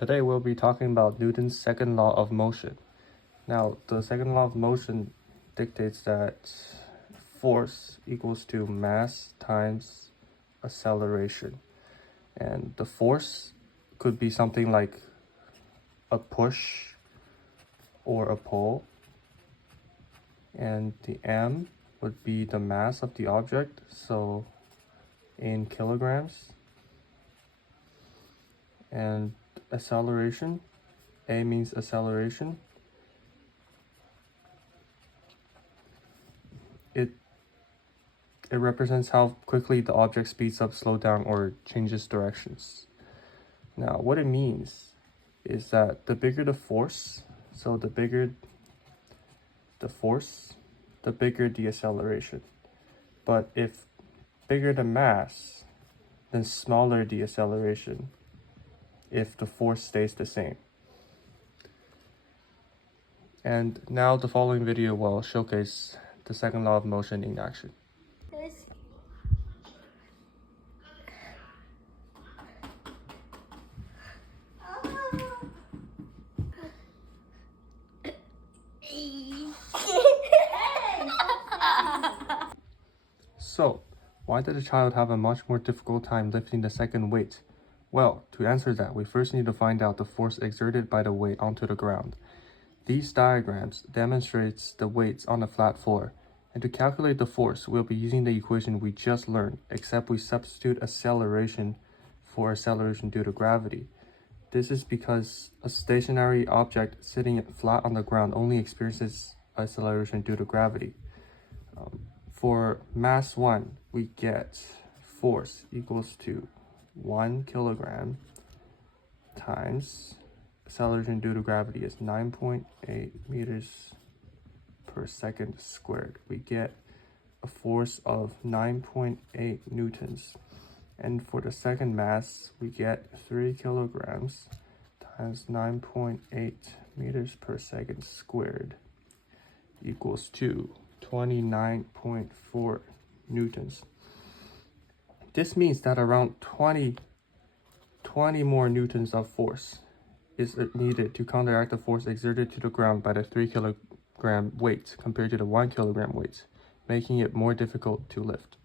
Today we'll be talking about Newton's second law of motion. Now, the second law of motion dictates that force equals to mass times acceleration. And the force could be something like a push or a pull. And the m would be the mass of the object, so in kilograms. And acceleration, a means acceleration. It represents how quickly the object speeds up, slows down, or changes directions. Now, what it means is that the bigger the force, so the bigger the force, the bigger the acceleration. But if bigger the mass, then smaller the acceleration if the force stays the same. And now the following video will showcase the second law of motion in action. So, why did the child have a much more difficult time lifting the second weight? Well, to answer that, we first need to find out the force exerted by the weight onto the ground. These diagrams demonstrates the weights on the flat floor, and to calculate the force, we'll be using the equation we just learned, except we substitute acceleration for acceleration due to gravity. This is because a stationary object sitting flat on the ground only experiences acceleration due to gravity. For mass 1, we get force equals to 1 kilogram times acceleration due to gravity is 9.8 meters per second squared. We get a force of 9.8 newtons. And for the second mass, we get 3 kilograms times 9.8 meters per second squared equals to 29.4 newtons. This means that around 20 more newtons of force is needed to counteract the force exerted to the ground by the 3 kilogram weight compared to the 1 kilogram weight, making it more difficult to lift.